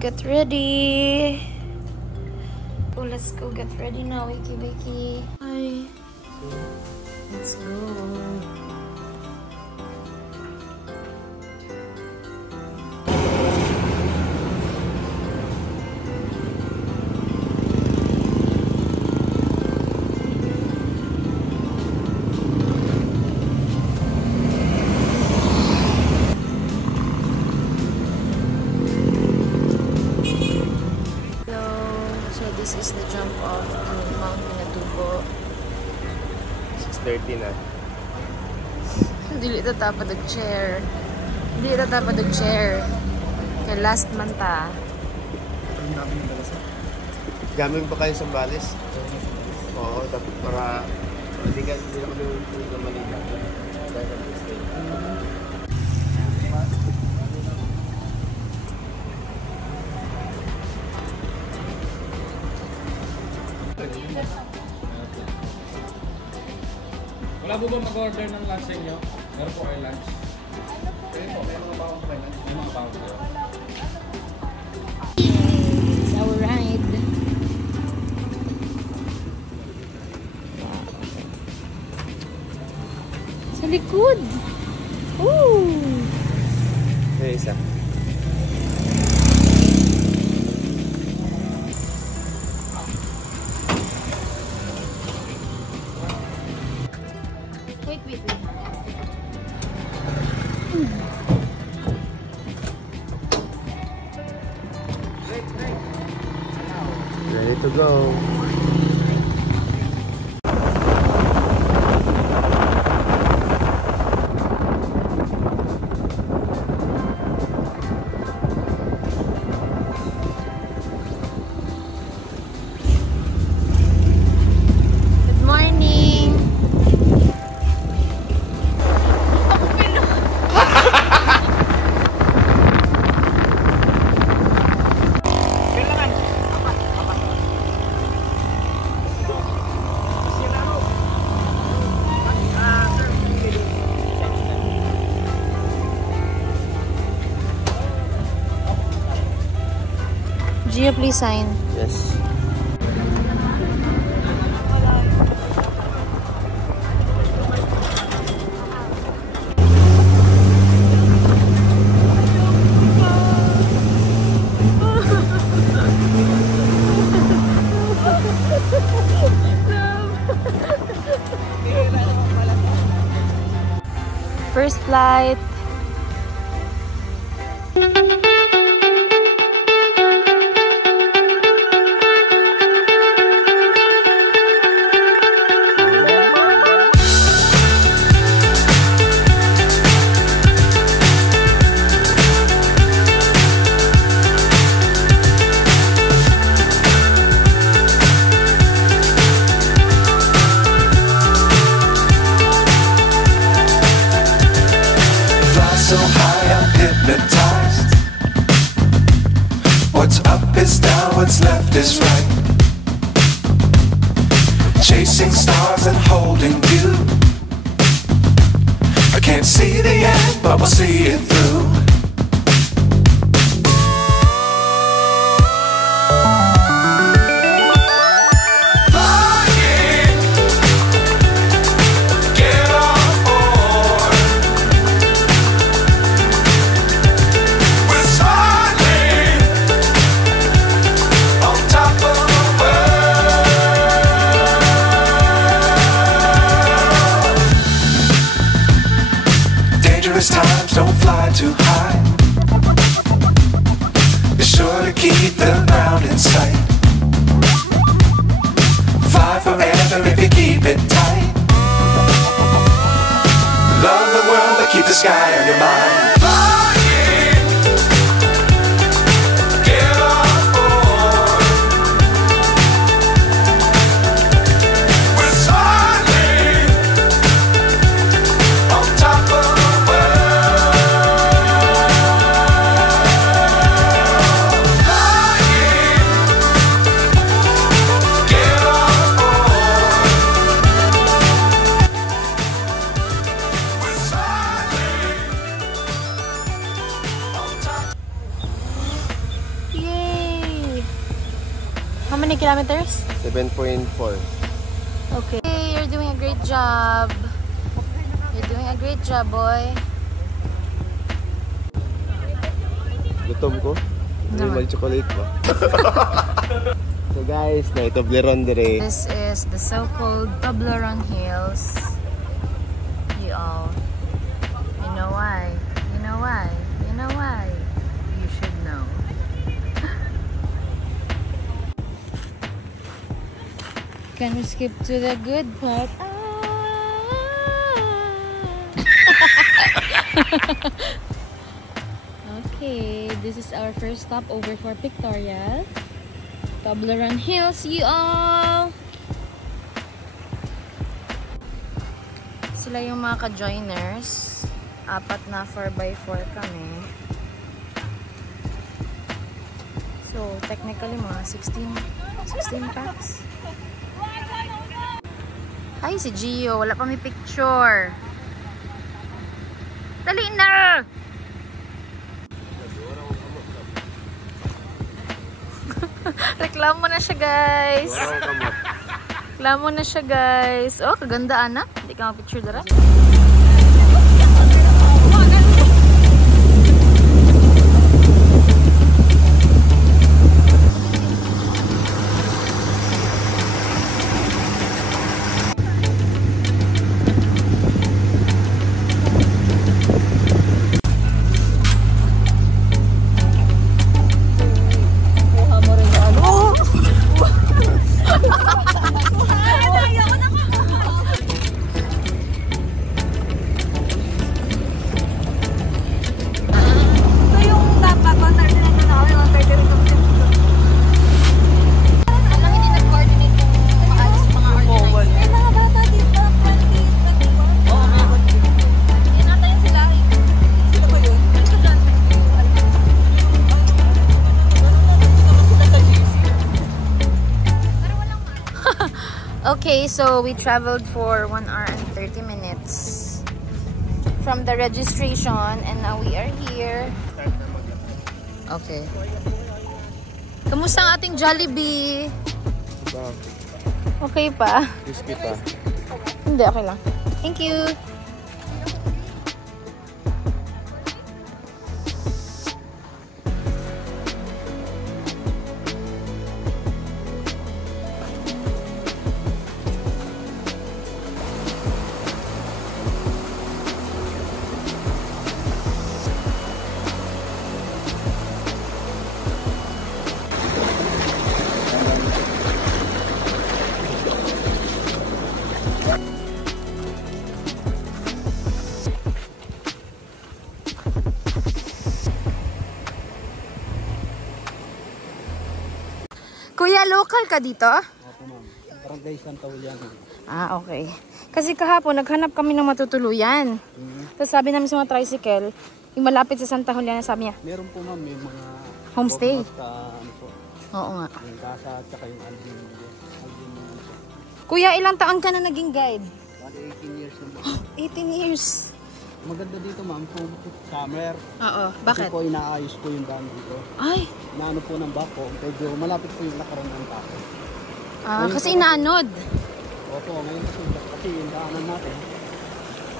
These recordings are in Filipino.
get ready. Oh, let's go get ready now, Vicky. Hi. Let's go. This is the jump off to Mount Pinatubo. 6:30 na. Dili ito tapad og chair. Kaya last month Gaming pa kayo sa Sambales? Oo, para hindi na kami ulit na Manila. Wala po ba mag-order ng lunch sa inyo? Meron po kayo lunch? Pwede po, may mga bawang kayo. May mga bawang kayo. It's our ride. Sa likod. Ooh! May isa. Wait. Ready to go. Good morning. Gia, please sign. Yes. First flight. So high I'm hypnotized. What's up is down, what's left is right. Chasing stars and holding you. I can't see the end, but we'll see it through. Times don't fly too high. Be sure to keep the ground in sight. Fly forever if you keep it tight. Love the world but keep the sky on your mind. kilometers? 7.4. Okay, you're doing a great job. You're doing a great job, boy. Gutom ko. Hindi Naman. mag-chocolate ba? So guys, na Toblerone dire. This is the so-called Toblerone Hills. You all. You know why? You know why? You know why? You should know. Can we skip to the good part? Okay, this is our first stop over for Pictorial. Toblerone Hills, you all! Sila yung mga ka-joiners. 4 na 4x4 kami. So, technically mga 16 packs. Ay, si Gio. Wala pa may picture. Dali na! Reklamo na siya, guys. Reklamo na siya, guys. Oh, kaganda, anak. Hindi ka ma-picture dara. Okay, so we traveled for 1 hour and 30 minutes from the registration and now we are here. Okay. Kamusta ang ating Jollibee? Okay pa? Crispy pa. Hindi, okay lang. Thank you. Kuya, local ka dito? Opo, ma'am. Barangay Santa Juliana. Ah, okay. Kasi kahapon, naghanap kami ng matutuluyan. Tapos sabi namin sa mga tricycle, yung malapit sa Santa Juliana, sabi niya. Meron po, ma'am, may mga Homestay? Ano po, Oo nga. yung casa at saka yung Alvin. Kuya, ilang taon ka na naging guide? Bali 18 years na po. 18 years. Maganda dito, ma'am, kung summer. Oo, Kasi bakit? po inaayos po yung daan dito. Ay, Inaano po ng bako, medyo malapit po yung lakaran ng bako. kasi inaanod. Opo, ngayon kasi yung daanan natin,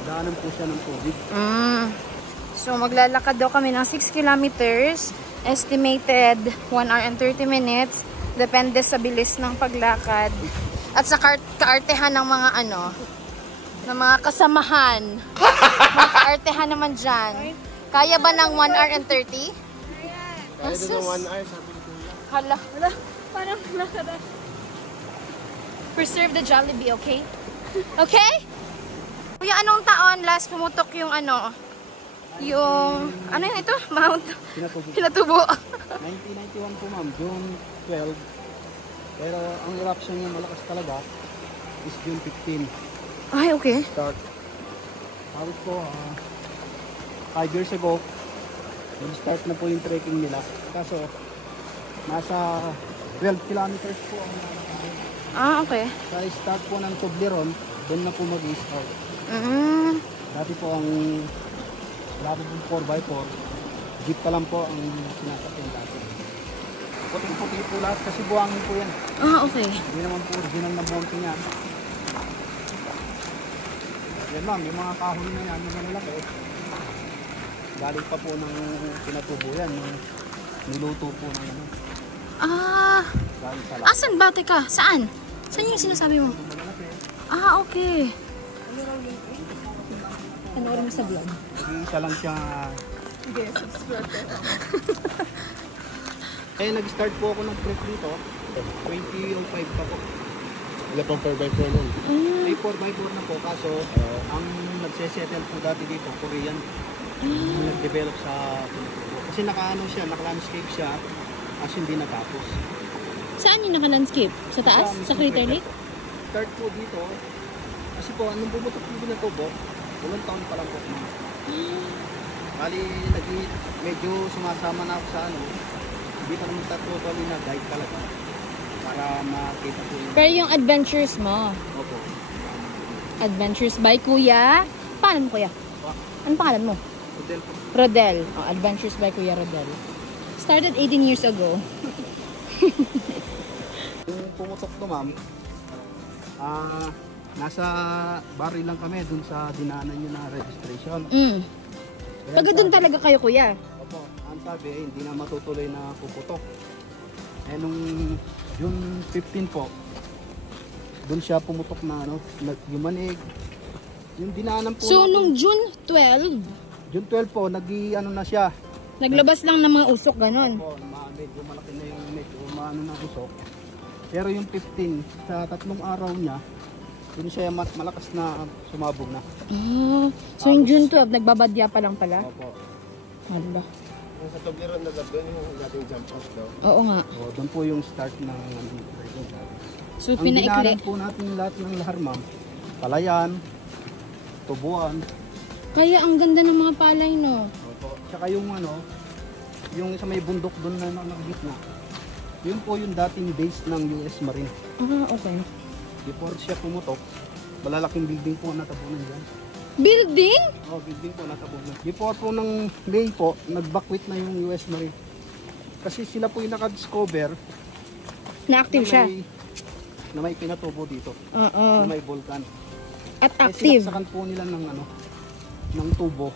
daanan po siya ng tubig. So, maglalakad daw kami ng 6 kilometers. Estimated 1 hour and 30 minutes. Depende sa bilis ng paglakad. At sa kaartehan ng mga ng mga kasamahan. Mga kaartehan naman dyan. Kaya ba ng 1 hour and 30? Kaya doon ng 1 hour, sabi ko. Hala. Parang nakara. Preserve the Jollibee, okay? Okay? Kuya, anong taon last pumutok yung yung, ano yun ito? Mount Pinatubo. 1991 po, ma'am, June 12. Pero ang eruption niya malakas talaga is June 15. Ay, okay. Start. Tapos po, 5 years ago, start na po yung trekking nila. Kaso, nasa 12 kilometers po ang lalakarin. Ah, okay. Sa start po ng Toblerone, doon na po mag-start. Dati po ang dati po 4x4, jeep pa lang po ang sinasakyan dati. puting-puti po lahat kasi buhangin po yan. Ah, okay. Hindi naman po original na buhangin yan. Yan ma'am, yung mga kahoy na yan, yung malalaki. Galing pa po ng pinatubo yan, yung niluto po ng ano. Ah, Galing sa lahat. asan ba? Teka, saan? Saan yung sinasabi mo? Malalaki. Ah, okay. Panoorin mo sa vlog. Isa lang siya. Eh, nag-start po ako ng trip dito. 2005 pa po. Wala pang 4x4 nun. May 4x4 na po, kaso ang nagsesettle po dati dito, Korean. Nag-develop sa Pilipinas. Kasi naka-ano siya, naka-landscape siya, as hindi natapos. Saan yung naka-landscape? Sa taas? Sa Crater Lake? Start po dito, kasi po, anong bumutok po binatubo, 8 taon pa lang po. Bali, medyo sumasama na ako sa ano, hindi pa naman totally na guide talaga para makita po yung... Pero yung adventures mo, Opo. Adventures by Kuya. Paano mo, Kuya? Ano pangalan mo? Hotel po. Rodel. Oh, Adventures by Kuya Rodel. Started 18 years ago. Yung pumutok to, ma'am, nasa baril lang kami dun sa dinaanan nyo na registration. Kaya Taga doon talaga kayo, Kuya. Opo, ang sabi, hindi na matutuloy na puputok. Eh nung June 15 po, dun siya pumutok na ano, yung manig. Yung dinaanan po So, natin, nung June 12, June 12 po, ano na siya. naglabas lang ng mga usok, ganon. Po, medyo malaki na yung medyo maano na usok. Pero yung 15, sa 3 araw niya, dun siya malakas na sumabog na. So, yung June 12, nagbabadya pa lang pala. Opo. Hala. Yung sa Toblerone na gabi, yung dating jump out daw. Oo nga. O, doon po yung start ng So, ang pinaikli. dinaanan po natin lahat ng lahar, ma'am. Palayan, tubuan. Kaya ang ganda ng mga palay, no? Opo. Tsaka yung ano, yung sa may bundok doon na nakagitna. Yun po yung dating base ng US Marine. Ah, okay. Before siya pumutok, malalaking building po ang natabunan dyan. Building? Building po natabunan. Before po ng May po, nag-backwit na yung US Marine. Kasi sila po yung nakadiscover Na-active siya. Na may pinatubo dito. Oo. Na may volcan. At Eh, active. sinaksakan po nila ng ano, ng tubo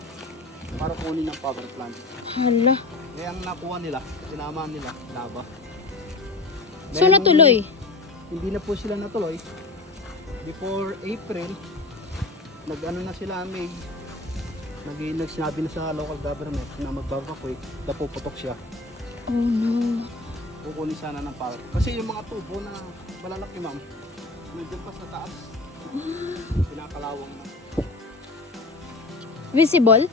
para kunin ng power plant. Hala. Kaya ang nakuha nila, sinama nila, lava. So, Then, natuloy? Hindi na po sila natuloy. Before April, nag-ano na sila, nag-sinabi na sa local government na mag-evacuate, napuputok siya. Oh no. Kukunin sana ng power. Kasi yung mga tubo na malalaki, ma'am, nandiyan pa sa taas. Pinakalawang na. Visible?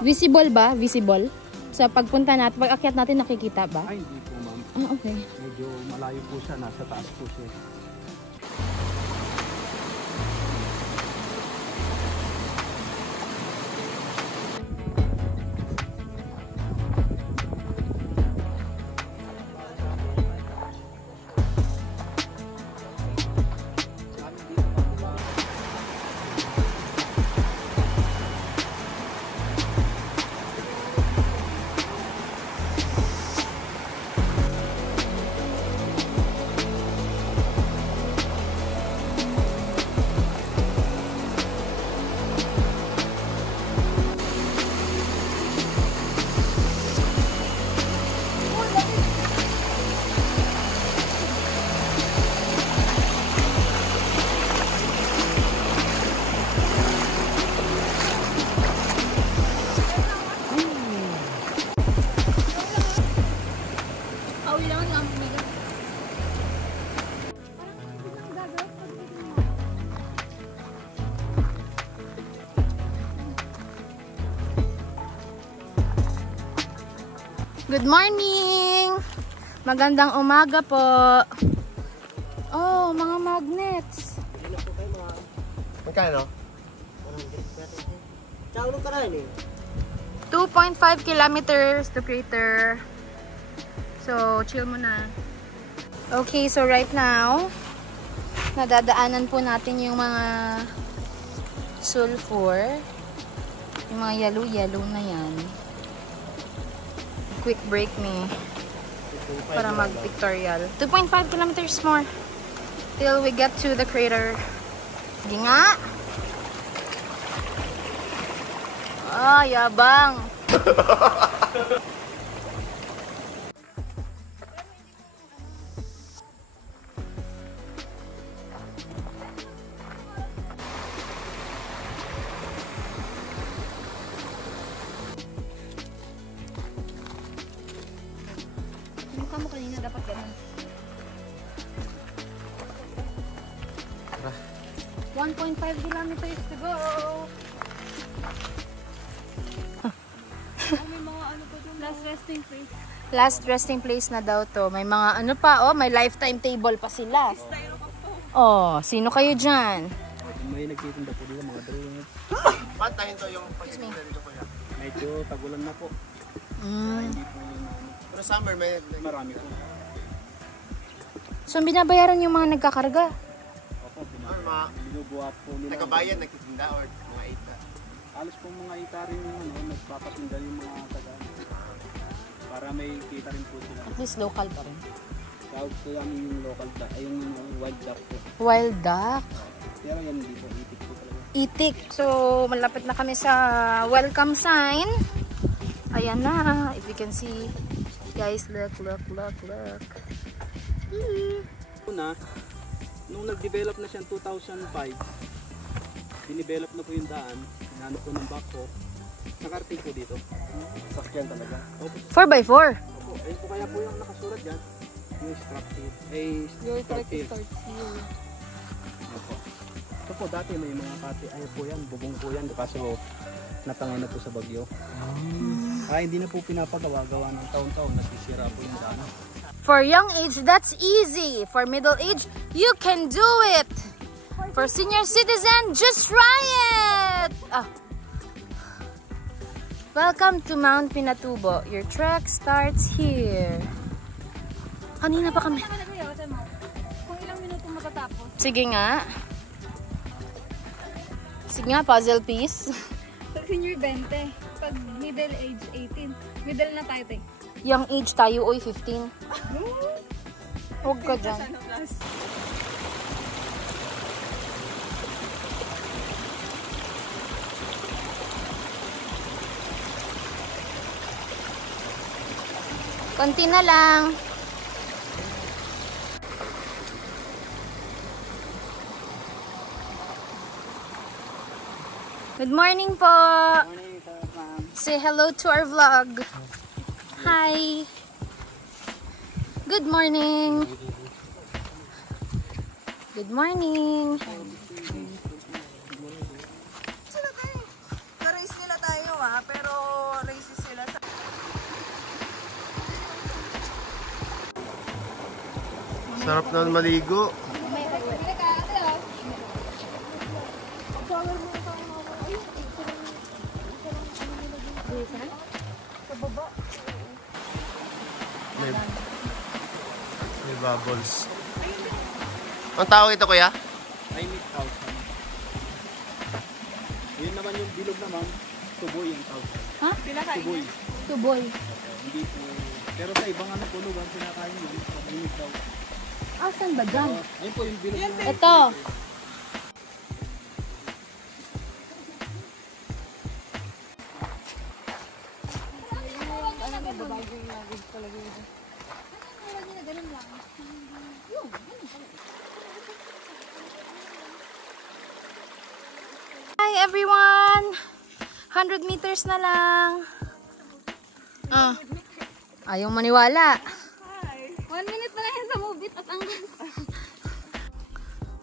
Visible ba? Visible? Sa pagpunta natin, pag-akyat natin, nakikita ba? Ay, hindi po, ma'am. Ah, okay. Medyo malayo po siya, nasa taas po siya. Good morning! Magandang umaga po. Oh, mga magnets. Magkano? 2.5 kilometers to Crater. So, chill muna. Okay, so right now, nadadaanan po natin yung mga sulfur. Yung mga yellow-yellow na yan. Quick break me. para mag-pictorial. 2.5 kilometers more till we get to the crater. Sige nga. Ah, yabang. Mukha mo kanina dapat ganun. 1.5 kilometers to go. May mga ano pa doon, last resting place. Last resting place na daw to. May mga ano pa, oh, may lifetime table pa sila. Oh, sino kayo dyan? May nagtitinda po dito mga drone. Pantayin to yung pag-isipin dito kuya. Medyo tagulan na po. Mm. Hindi po yun, Pero summer may marami po. So, binabayaran yung mga nagkakarga. Opo, mga binubuhat po nila. nagkabayan, nagtitinda or mga ita. Halos po mga ita rin yung ano, nagpapatinda yung mga taga. Para may kita rin po sila. At least local pa rin. Tawag po yan yung local duck, ay yung wild duck po. Wild duck. Pero yan dito, itik po talaga. Itik. So, malapit na kami sa welcome sign. Ayan na. If you can see. Guys, look. Una, nung nag-develop na siya 2005, dinivelop na po yung daan, inano po ng backhoe, nakarating po dito. Sakyan talaga. Opo. 4x4. Opo. Ayun po kaya po yung nakasulat dyan. Yung structure. Your trek structure. starts here. Opo. Ito po dati may mga kati. Ayun po yan. Bubong po yan. Kaso natangay na po sa bagyo. Kaya hindi na po pinapagawa-gawa ng taon-taon. Nasisira po yung daan. For young age, that's easy. For middle age, you can do it. For senior citizen, just try it. Welcome to Mount Pinatubo. Your trek starts here. Kanina pa kami. Kung ilang minuto matatapos. Sige nga. Sige nga, puzzle piece. Pag senior 20, pag middle age 18. Middle na tayo, te. Young age tayo, oy, 15. Huwag ka dyan. Konti na lang. Good morning po. Say hello to our vlog. Hi. Good morning. Good morning. Ka-race nila tayo pero racist sila sa... Sarap naman maligo. May bubbles. Ang tawag ito kuya? Climate house. Yun naman yung bilog naman, tuboy yung tawag. Ha? Tuboy. Tuboy. Hindi po. Pero sa ibang ano po lugar, pinakain yun. Climate daw. Ah, saan ba dyan? Ayun po yung bilog na. Ito. Hi everyone! 100 meters na lang. Ayaw maniwala. 1 minute na lang sa movie at ang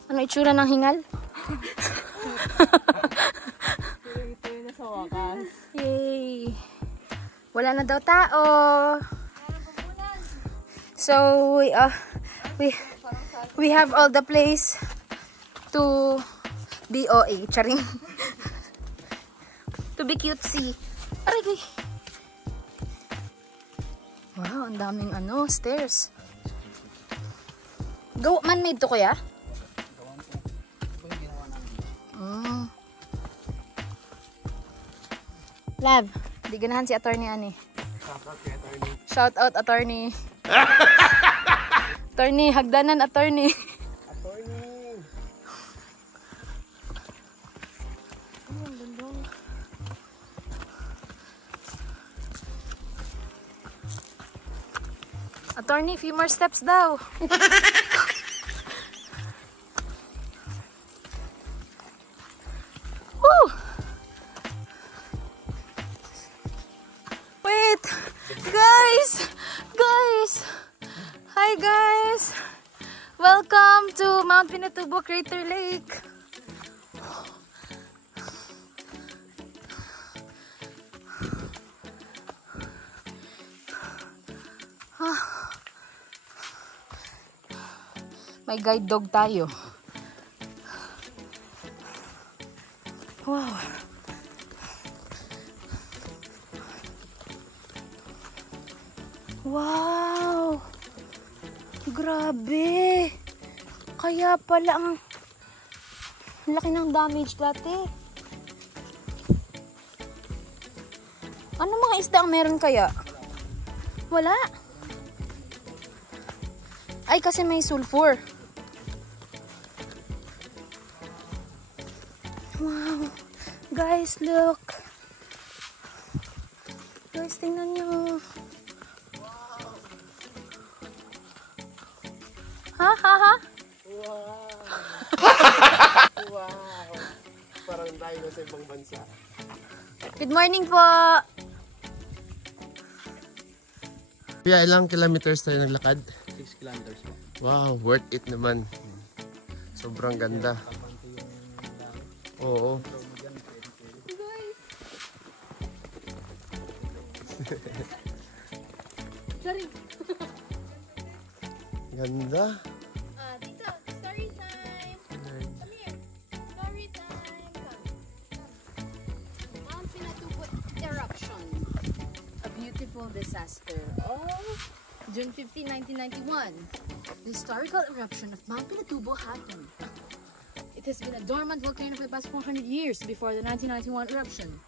Ano itsura ng hingal? ito na sa wakas. Yay! Wala na daw tao. So we have all the place to be OA. Charing. To be cutesy. Aray! Wow, ang daming stairs. Go, man-made to kuya? Love, di ganahan si attorney ani. Shout out attorney. Attorney, hagdanan, attorney. Attorney! Attorney, few more steps daw. Woo! Wait! Guys! Hi guys! Welcome to Mount Pinatubo Crater Lake. May guide dog tayo. Wow. Wow. Grabe. Kaya pala ang laki ng damage dati. Ano mga isda ang meron kaya? Wala. Ay, kasi may sulfur. Wow. Guys, look. Guys, tingnan nyo. Ha? Wow! Wow! Parang tayo na sa ibang bansa. Good morning po. Kaya ilang kilometers tayo naglakad? 6 kilometers po. Wow, worth it naman. Sobrang ganda. Oo. Sorry. Ganda. Tito, story time. Come here. Story time. Come. Mount Pinatubo eruption. A beautiful disaster. Oh, June 15, 1991. The historical eruption of Mount Pinatubo happened. It has been a dormant volcano for the past 400 years before the 1991 eruption,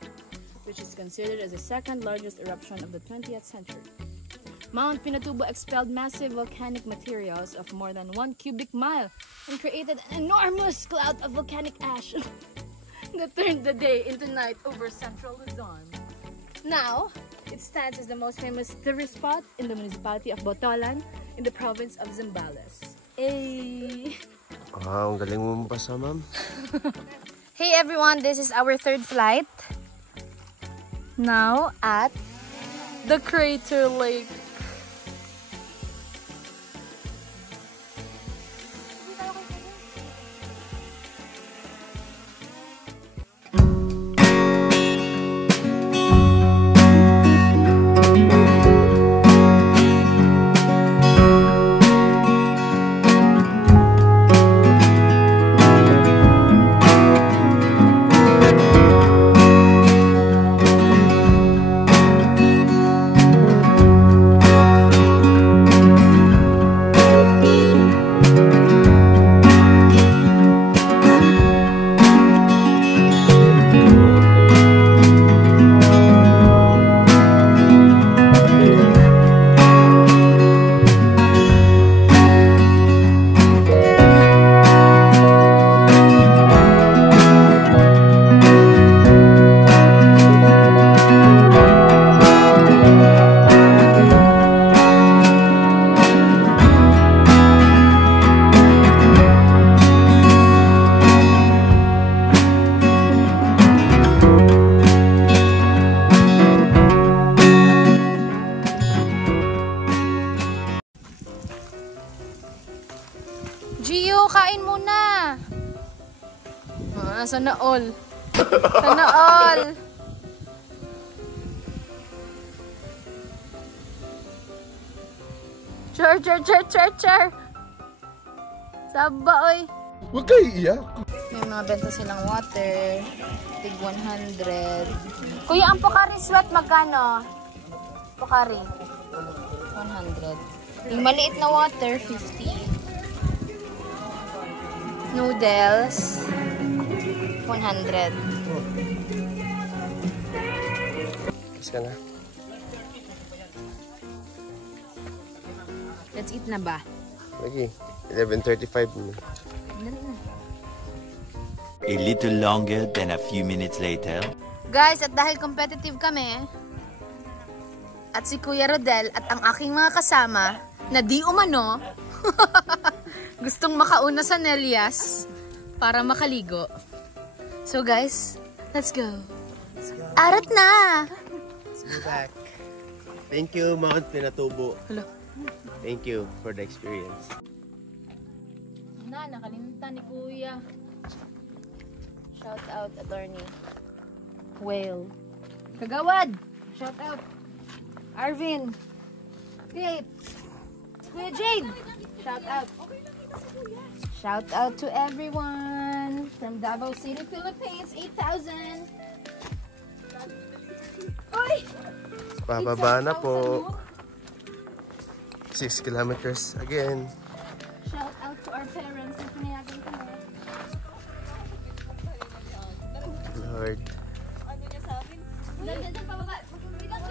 which is considered as the second largest eruption of the 20th century. Mount Pinatubo expelled massive volcanic materials of more than 1 cubic mile and created an enormous cloud of volcanic ash that turned the day into night over central Luzon. Now, it stands as the most famous tourist spot in the municipality of Botolan in the province of Zambales. Hey! Wow, ang galing mo pa sa ma'am. Hey everyone, this is our third flight. Now at the Crater Lake. Gio, kain muna. Sana all. Sana all. Char. Saba, oy. Huwag kayo iiyak. May mga benta silang water. Tig 100. Kuya, ang Pocari Sweat magkano? Pocari. 100. Yung maliit na water, 50. Noodles, 100. Kiss ka na. Let's eat na ba? Lagi, 11:35 na. Dali na. A little longer than a few minutes later. Guys, at dahil competitive kami, at si Kuya Rodel at ang aking mga kasama, na di umano, gustong makauna sa Nelias para makaligo. So guys, let's go. Arat na! Let's go back. Thank you, Mount Pinatubo. Hello. Thank you for the experience. Nakalimutan ni Kuya. Shout out, attorney. Whale. Kagawad! Shout out. Arvin. Kate. Kuya Jade. Shout out. Shout out to everyone from Davao City, Philippines. 8,000. Oy! Pababa na po. 6 kilometers again. Shout out to our parents na pinayagan kami. Lord.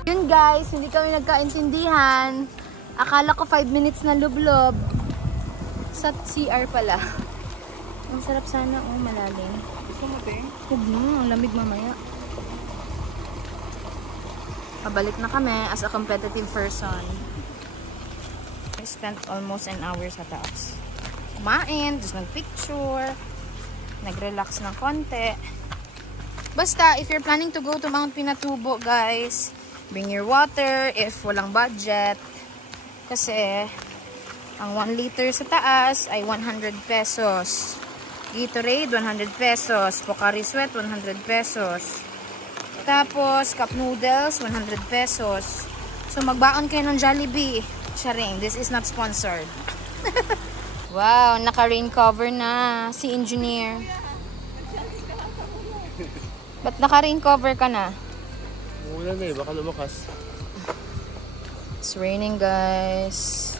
Yun guys, hindi kami nagkaintindihan. Akala ko 5 minutes na lublob. Sa CR pala. Ang sarap sana, oh, malalim. Gusto mo, te? Huwag mo, ang lamig mamaya. Pabalik na kami as a competitive person. I spent almost an hour sa taas. Kumain, just nag-picture, nag-relax ng konti. Basta, if you're planning to go to Mount Pinatubo, guys, bring your water if walang budget. Kasi, ang 1 liter sa taas ay 100 pesos. Gatorade, 100 pesos. Pocari Sweat, 100 pesos. Tapos, cup noodles, 100 pesos. So, magbaon kayo ng Jollibee. Charing, this is not sponsored. Wow, naka-rain cover na si engineer. Ba't naka-rain cover ka na? Wala na eh, baka lumakas. It's raining, guys.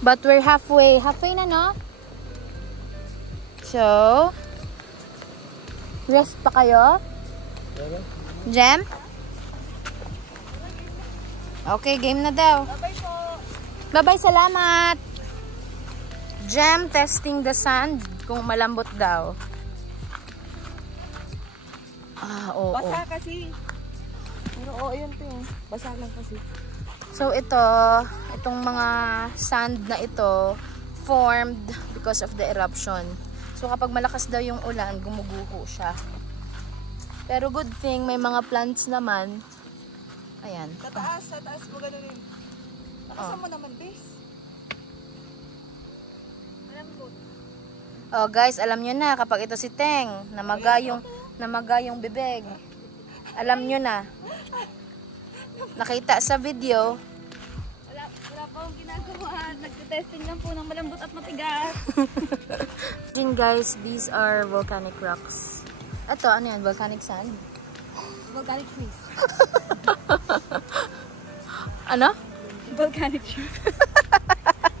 But we're halfway. Halfway na, no? So, rest pa kayo? Jem? Okay, game na daw. Bye-bye po. Bye-bye, salamat! Jem testing the sand kung malambot daw. Ah, oo. Basa kasi. Pero oo, yun to. Basa lang kasi. So itong mga sand na ito formed because of the eruption. So kapag malakas daw yung ulan, gumuguho siya. Pero good thing may mga plants naman. Ayan. Sa taas mo gano'n. Nakasan mo naman, base. Alam ko. Oh guys, alam nyo na kapag ito si Teng, namaga yung bibig. Alam nyo na. Nakita sa video. Wala po akong ginagawa. Nagtitesting lang po ng malambot at matigas. Then guys, these are volcanic rocks. Ito, ano yan? Volcanic sand? Volcanic trees. Ano? Volcanic trees.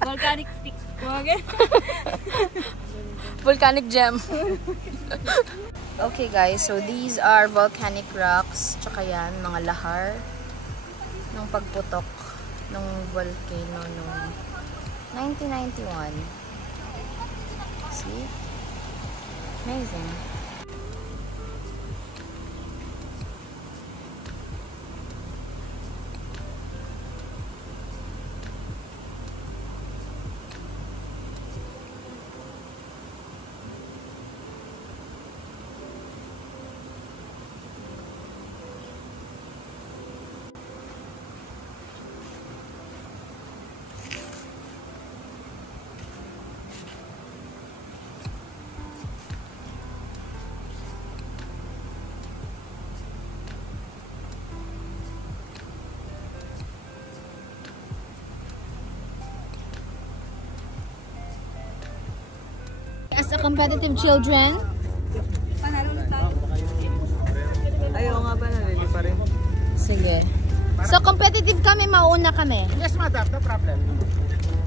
Volcanic stick. Okay. Volcanic gem. Okay guys, so these are volcanic rocks. Tsaka yan, mga lahar ng pagputok ng volcano noong 1991. See? Amazing. As a competitive children, Panalo na tayo. Ayaw nga ba, nalili pa rin. sige. So competitive kami, mauna kami. Yes, madam. No problem.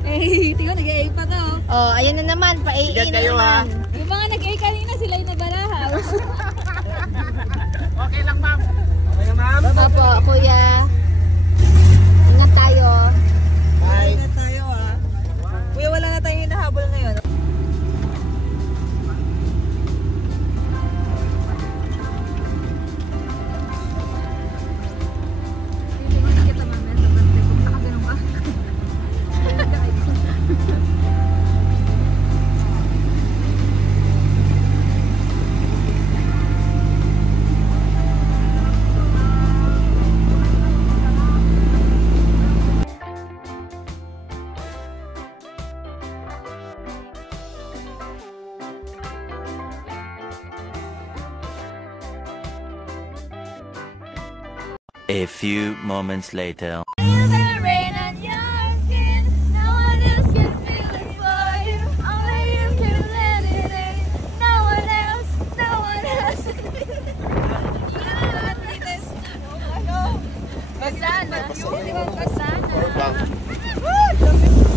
Eh, tingnan, nag-A pa to. Oh, ayan na naman, pa-AA na kayo, naman. Yung mga nag-A kanina, sila yung nabarahaw. Okay lang, ma'am. Okay na, ma'am. Opo, kuya. Ingat tayo. Bye. Ingat tayo, ah. A few moments later.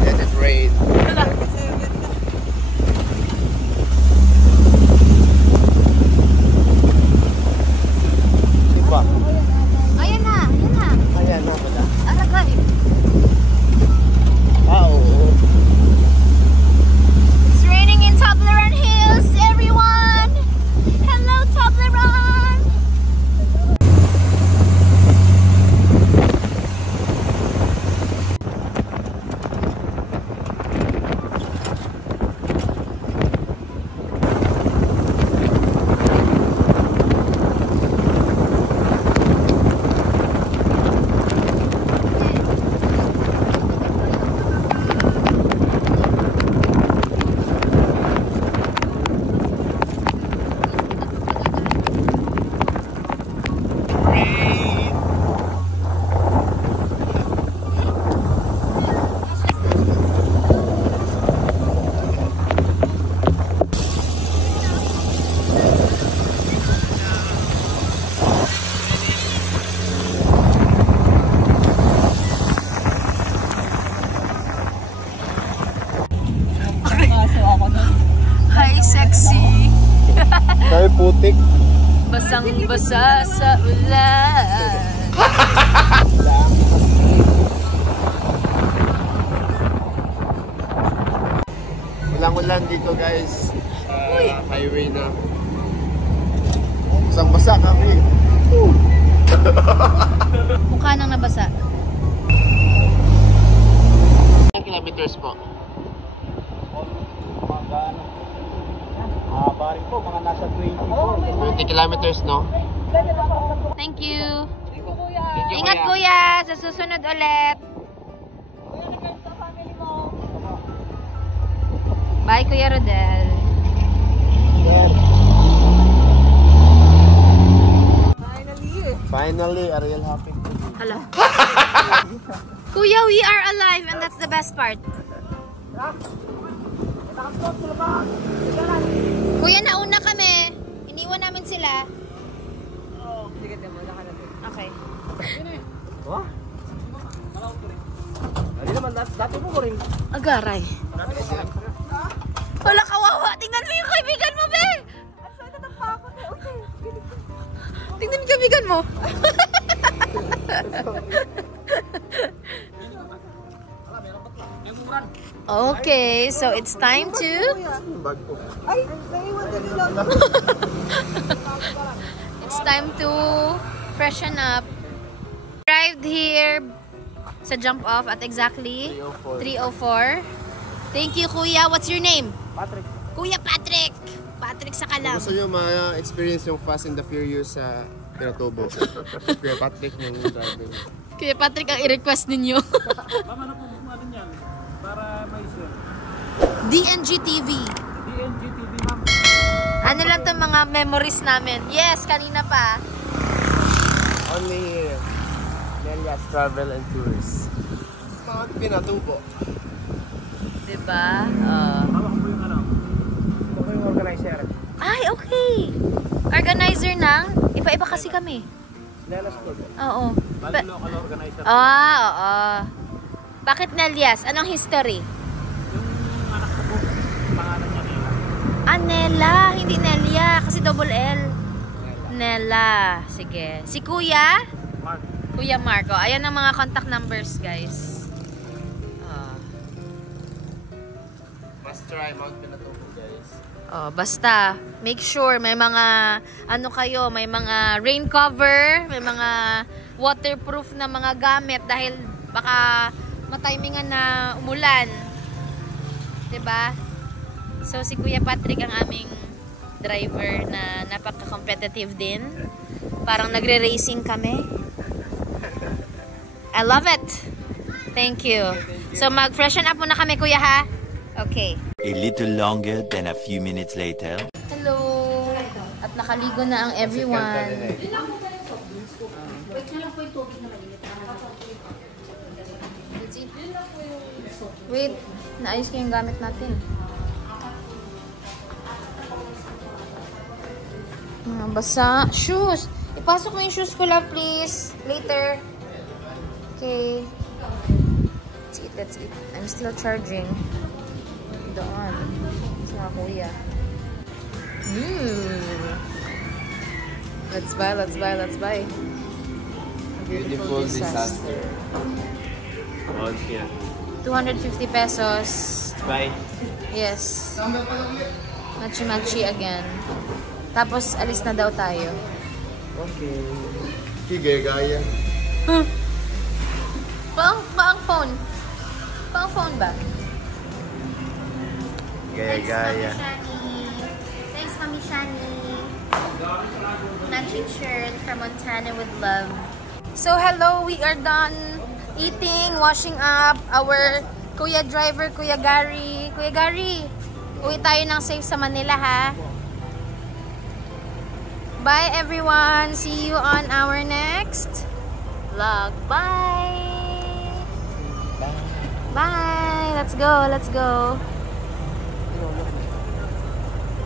Let it rain. Diba? Ayan na, ayan na. Ayan na pala. Aragay. Oo. It's raining in Toblerone Hills, everyone! Hello, Toblerone! Hi, sexy! Tayo putik. Basang-basa sa ulan. Walang ulan dito guys. Highway na. Basang-basa kami. Mukha nang nabasa. Ilang kilometers po? Haba rin po, mga nasa 20. 20 kilometers, no? Thank you. Thank you, Ingat, kuya. Sa susunod ulit. Bye, Kuya Rodel. Finally, Ariel happy. Hello. Kuya, we are alive and that's the best part. Kuya, nauna kami. Iniwan namin sila. Okay. Agaray. Wala, kawawa. Tingnan mo yung kaibigan mo, be. Tingnan yung kaibigan mo. Okay, so it's time to... It's time to freshen up. Arrived here sa jump off at exactly 3:04. Thank you, Kuya. What's your name? Patrick. Kuya Patrick. Patrick sa Kalam. Gusto nyo ma-experience yung Fast and the Furious sa Pinatubo. Kuya Patrick yung driver. Kuya Patrick ang i-request ninyo. Mama na po ano yan para may share. DNG TV. DNG TV, ma'am. Ano lang to mga memories namin. Yes, kanina pa. Only here. Nelias Travel and Tours. Mount Pinatubo. Diba? Hawak po yung ano. Ito po yung organizer. Ay, okay. Organizer ng? Iba-iba kasi kami. Nelas po. Oo. Bali local organizer. Oo. Bakit Nelias? Anong history? Yung anak ko po, pangalan niya Nela. Nela, hindi Nelia. Kasi double L. Nela. Sige. Si Kuya? Mark. Kuya Marco. Ayan ang mga contact numbers, guys. Must try Mount Pinatubo, guys. Basta, make sure may mga, ano kayo, may mga rain cover, may mga waterproof na mga gamit dahil baka matimingan na umulan. 'Di ba? So, si Kuya Patrick ang aming driver na napaka-competitive din. Parang nagre-racing kami. I love it. Thank you. So, mag-freshen up muna kami, Kuya, ha? Okay. A little longer than a few minutes later. Hello! At nakaligo na ang everyone. Wait, naayos ko yung gamit natin. Basa. Shoes! Ipasok mo yung shoes ko lang, please. Later. Okay. Let's eat, let's eat. I'm still charging. Doon. Sa kuya. Let's buy, let's buy, let's buy. Beautiful disaster. Oh, yeah. 250 pesos. Bye. Yes. Machi-machi again. Tapos, alis na daw tayo. Okay. Kigay-gaya. Paang phone? Paang phone ba? Gaya-gaya. Thanks, Mami Shani. Matching shirt from Montana with love. So, hello. We are done eating, washing up. Our Kuya driver, Kuya Gary. Kuya Gary, uwi tayo ng safe sa Manila, ha? Bye, everyone. See you on our next vlog. Bye. Bye. Let's go. Let's go.